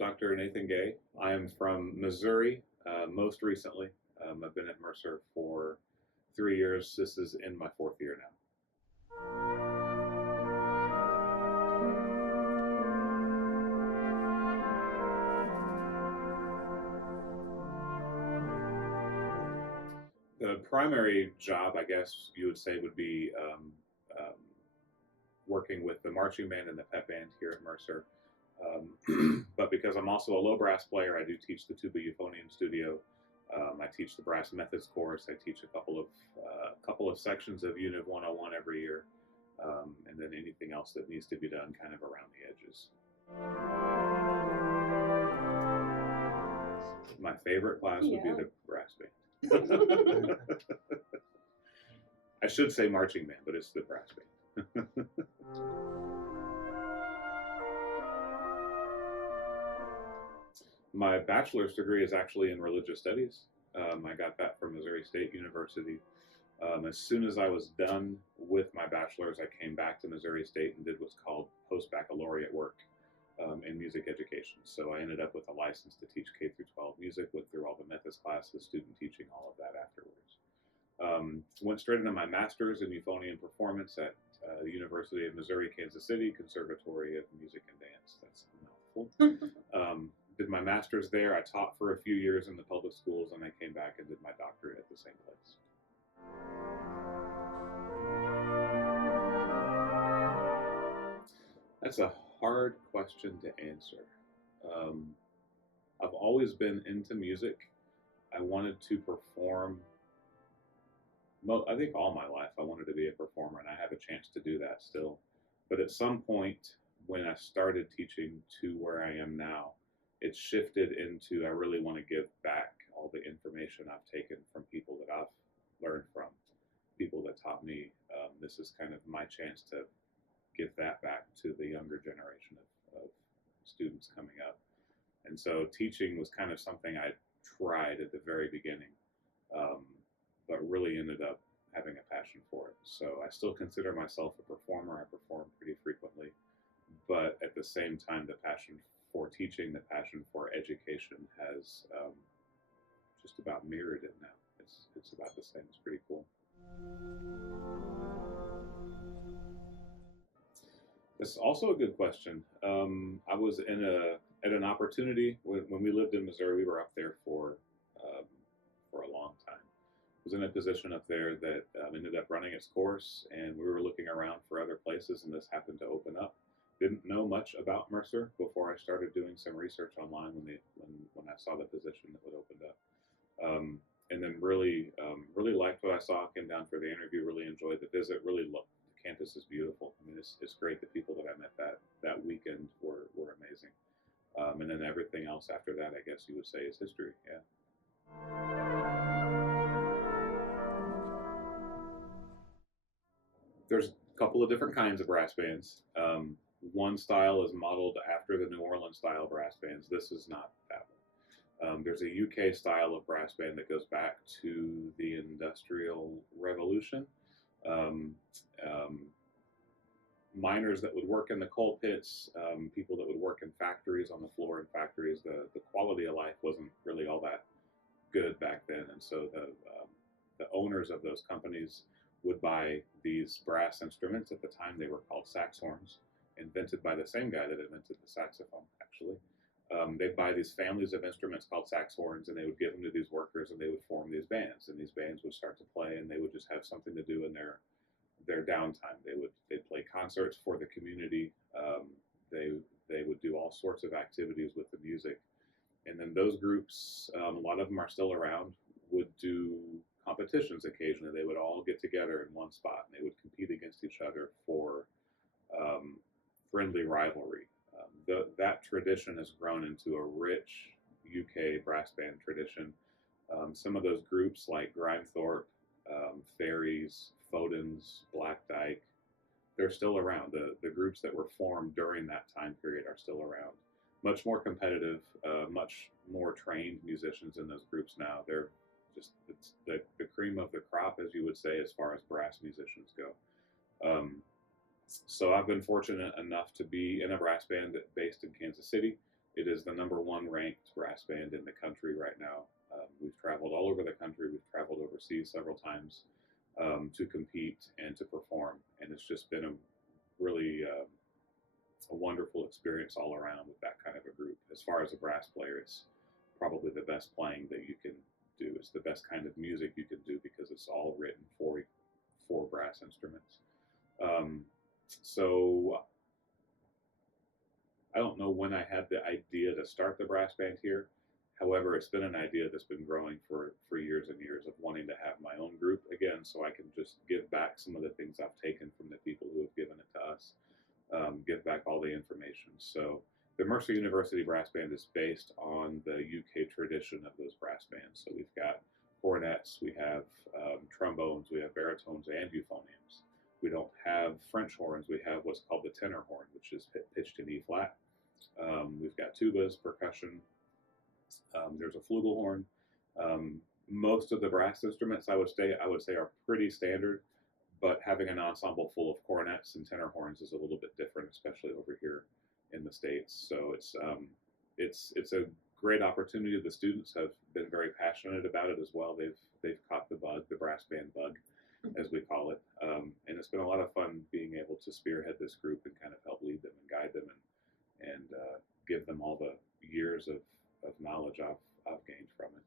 Dr. Nathan Gay. I am from Missouri, most recently. I've been at Mercer for 3 years. This is in my fourth year now. The primary job, I guess you would say, would be working with the marching band and the pep band here at Mercer. But because I'm also a low brass player, I do teach the Tuba-Euphonium studio. I teach the brass methods course. I teach a couple of sections of Unit 101 every year, and then anything else that needs to be done kind of around the edges. My favorite class would be the brass band. I should say marching band, but it's the brass band. My bachelor's degree is actually in religious studies. I got that from Missouri State University. As soon as I was done with my bachelor's, I came back to Missouri State and did what's called post-baccalaureate work in music education. So I ended up with a license to teach K through 12 music, went through all the methods classes, student teaching, all of that afterwards. Went straight into my master's in euphonium performance at the University of Missouri, Kansas City, Conservatory of Music and Dance. That's a mouthful. Did my master's there. I taught for a few years in the public schools, and I came back and did my doctorate at the same place. That's a hard question to answer. I've always been into music. I wanted to perform. I think all my life I wanted to be a performer, and I have a chance to do that still. But at some point when I started teaching to where I am now, it shifted into I really want to give back all the information I've taken from people that I've learned from, people that taught me. This is kind of my chance to give that back to the younger generation of students coming up. And so teaching was kind of something I tried at the very beginning, but really ended up having a passion for it. So I still consider myself a performer. I perform pretty frequently, but at the same time, the passion for teaching, the passion for education has just about mirrored it now. It's about the same. It's pretty cool. It's also a good question. I was at an opportunity when we lived in Missouri. We were up there for a long time. I was in a position up there that ended up running its course, and we were looking around for other places, and this happened to open up. Didn't know much about Mercer before I started doing some research online when I saw the position that would opened up, and then really liked what I saw. Came down for the interview. Really enjoyed the visit. Really loved the campus. Is beautiful. I mean, it's great. The people that I met that weekend were amazing, and then everything else after that, I guess you would say, is history. Yeah. There's a couple of different kinds of brass bands. One style is modeled after the New Orleans style brass bands. This is not that one. There's a UK style of brass band that goes back to the Industrial Revolution. Miners that would work in the coal pits, people that would work in factories, on the floor in factories. The quality of life wasn't really all that good back then, and so the owners of those companies would buy these brass instruments. At the time, they were called sax horns, invented by the same guy that invented the saxophone, actually. They'd buy these families of instruments called sax horns, and they would give them to these workers, and they would form these bands, and these bands would start to play, and they would just have something to do in their downtime. They'd play concerts for the community. They would do all sorts of activities with the music. And then those groups, a lot of them are still around, would do competitions occasionally. They would all get together in one spot, and they would compete against each other for friendly rivalry. That tradition has grown into a rich UK brass band tradition. Some of those groups like Grimethorpe, Fairies, Fodens, Black Dyke, they're still around. The groups that were formed during that time period are still around. Much more competitive, much more trained musicians in those groups now. They're just the cream of the crop, as you would say, as far as brass musicians go. So I've been fortunate enough to be in a brass band based in Kansas City. It is the #1 ranked brass band in the country right now. We've traveled all over the country. We've traveled overseas several times to compete and to perform, and it's just been a really a wonderful experience all around with that kind of a group. As far as a brass player, it's probably the best playing that you can do. It's the best kind of music you can do because it's all written for brass instruments. So I don't know when I had the idea to start the brass band here. However, it's been an idea that's been growing for years and years of wanting to have my own group again, so I can just give back some of the things I've taken from the people who have given it to us, give back all the information. So the Mercer University Brass Band is based on the UK tradition of those brass bands. So we've got cornets, we have trombones, we have baritones and euphoniums. We don't have French horns. We have what's called the tenor horn, which is pitched in E flat. We've got tubas, percussion. There's a flugelhorn. Most of the brass instruments, I would say, are pretty standard. But having an ensemble full of cornets and tenor horns is a little bit different, especially over here in the States. So it's a great opportunity. The students have been very passionate about it as well. They've caught the bug, the brass band bug, as we call it, and it's been a lot of fun being able to spearhead this group and kind of help lead them and guide them and give them all the years of knowledge I've gained from it.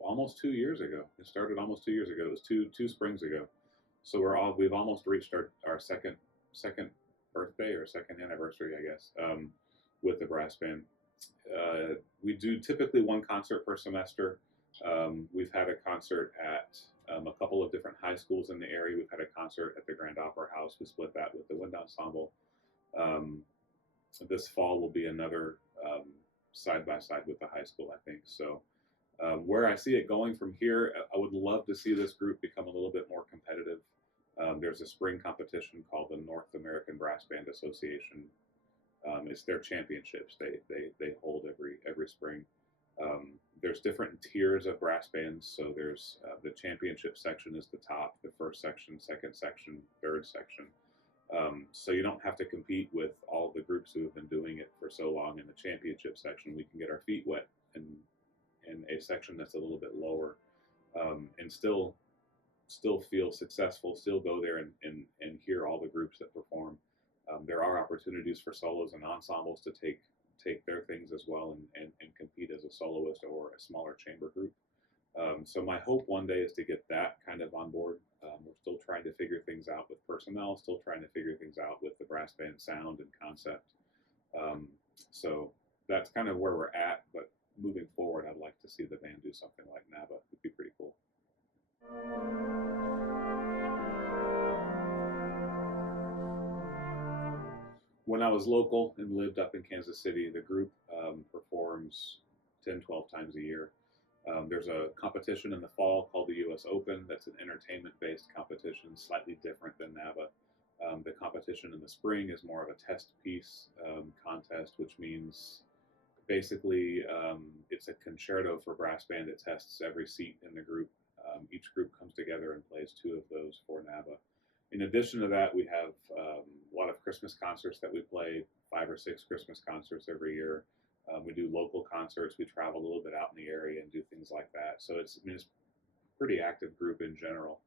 Almost 2 years ago. It started almost 2 years ago. It was two springs ago. So we've almost reached our second birthday or second anniversary, I guess, with the brass band. We do typically one concert per semester. We've had a concert at a couple of different high schools in the area. We've had a concert at the Grand Opera House. We split that with the Wind Ensemble. This fall will be another side by side with the high school, I think. So where I see it going from here, I would love to see this group become a little bit more competitive. There's a spring competition called the North American Brass Band Association. It's their championships. They hold every spring. There's different tiers of brass bands. So there's the championship section is the top, the first section, second section, third section. So you don't have to compete with all the groups who have been doing it for so long. In the championship section, we can get our feet wet in a section that's a little bit lower, and still feel successful, still go there and hear all the groups that perform. There are opportunities for solos and ensembles to take their things as well and compete as a soloist or a smaller chamber group. So my hope one day is to get that kind of on board. We're still trying to figure things out with personnel, still trying to figure things out with the brass band sound and concept. So that's kind of where we're at, but moving forward, I'd like to see the band do something like NABA. It'd be pretty cool. When I was local and lived up in Kansas City, the group performs 10, 12 times a year. There's a competition in the fall called the U.S. Open. That's an entertainment-based competition, slightly different than NABA. The competition in the spring is more of a test piece contest, which means basically it's a concerto for brass band. It tests every seat in the group. Each group comes together and plays 2 of those for NABA. In addition to that, we have a lot of Christmas concerts that we play, 5 or 6 Christmas concerts every year. We do local concerts. We travel a little bit out in the area and do things like that. So it's a pretty active group in general.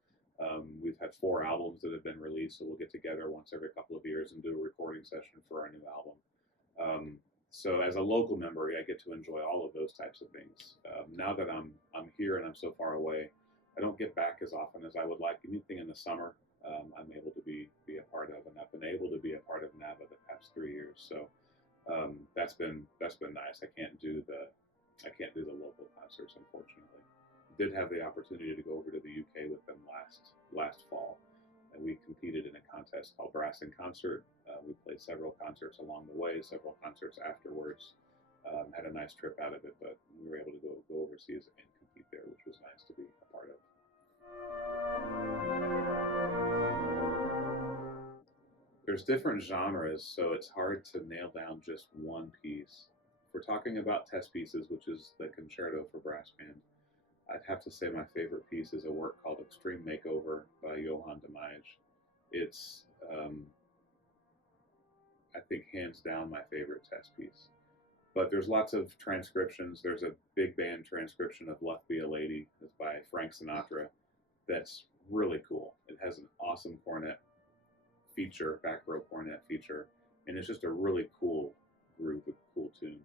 We've had 4 albums that have been released, so we'll get together once every couple of years and do a recording session for our new album. So as a local member, I get to enjoy all of those types of things. Now that I'm here and I'm so far away, I don't get back as often as I would like. Anything in the summer, I'm able to be a part of, and I've been able to be a part of NABA the past 3 years. So that's been nice. I can't do the local concerts, unfortunately. Did have the opportunity to go over to the UK with them last fall, and we competed in a contest called Brass in Concert. We played several concerts along the way, several concerts afterwards. Had a nice trip out of it, but we were able to go overseas and compete there, which was nice to be a part of. There's different genres, so it's hard to nail down just one piece. If we're talking about test pieces, which is the concerto for brass band, I'd have to say my favorite piece is a work called Extreme Makeover by Johann de Meij. It's, I think, hands down my favorite test piece. But there's lots of transcriptions. There's a big band transcription of Luck Be a Lady that's by Frank Sinatra that's really cool. It has an awesome cornet feature, back row cornet feature, and it's just a really cool group, a cool tune.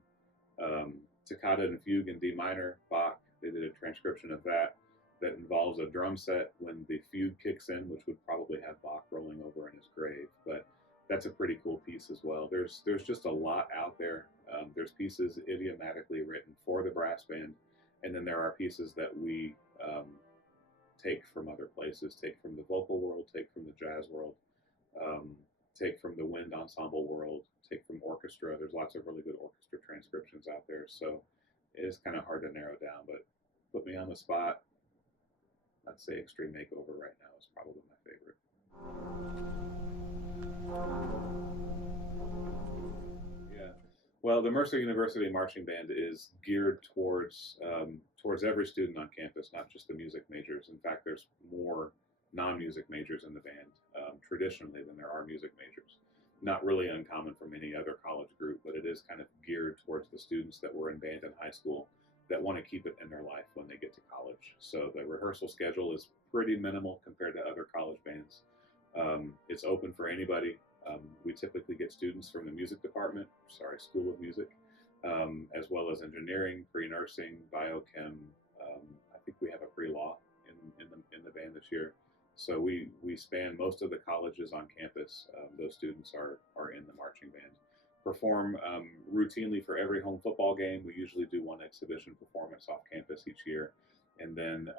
Toccata and Fugue in D minor, Bach, they did a transcription of that that involves a drum set when the fugue kicks in, which would probably have Bach rolling over in his grave. But that's a pretty cool piece as well. There's just a lot out there. There's pieces idiomatically written for the brass band, and then there are pieces that we take from other places, take from the vocal world, take from the jazz world, um, take from the wind ensemble world, take from orchestra. There's lots of really good orchestra transcriptions out there, so it is kind of hard to narrow down. But put me on the spot, I'd say Extreme Makeover right now is probably my favorite. Yeah. Well, the Mercer University Marching Band is geared towards every student on campus, not just the music majors. In fact, there's more non-music majors in the band traditionally than there are music majors. Not really uncommon from any other college group, but it is kind of geared towards the students that were in band in high school that want to keep it in their life when they get to college. So the rehearsal schedule is pretty minimal compared to other college bands. It's open for anybody. We typically get students from the music department, School of Music, as well as engineering, pre-nursing, biochem. I think we have a pre-law in the band this year. So we span most of the colleges on campus. Those students are in the marching band. Perform routinely for every home football game. We usually do one exhibition performance off campus each year, and then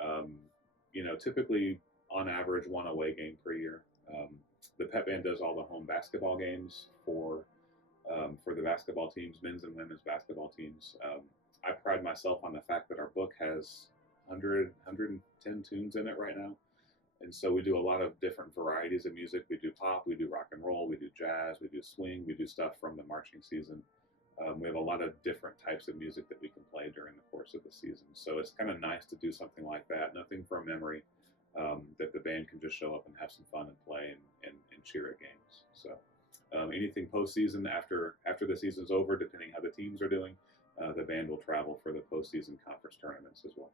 typically on average one away game per year. The pep band does all the home basketball games for the basketball teams, men's and women's basketball teams. I pride myself on the fact that our book has 110 tunes in it right now. And so we do a lot of different varieties of music. We do pop, we do rock and roll, we do jazz, we do swing, we do stuff from the marching season. We have a lot of different types of music that we can play during the course of the season. So it's kind of nice to do something like that, nothing from memory, that the band can just show up and have some fun and play and cheer at games. So anything postseason after the season's over, depending how the teams are doing, the band will travel for the postseason conference tournaments as well.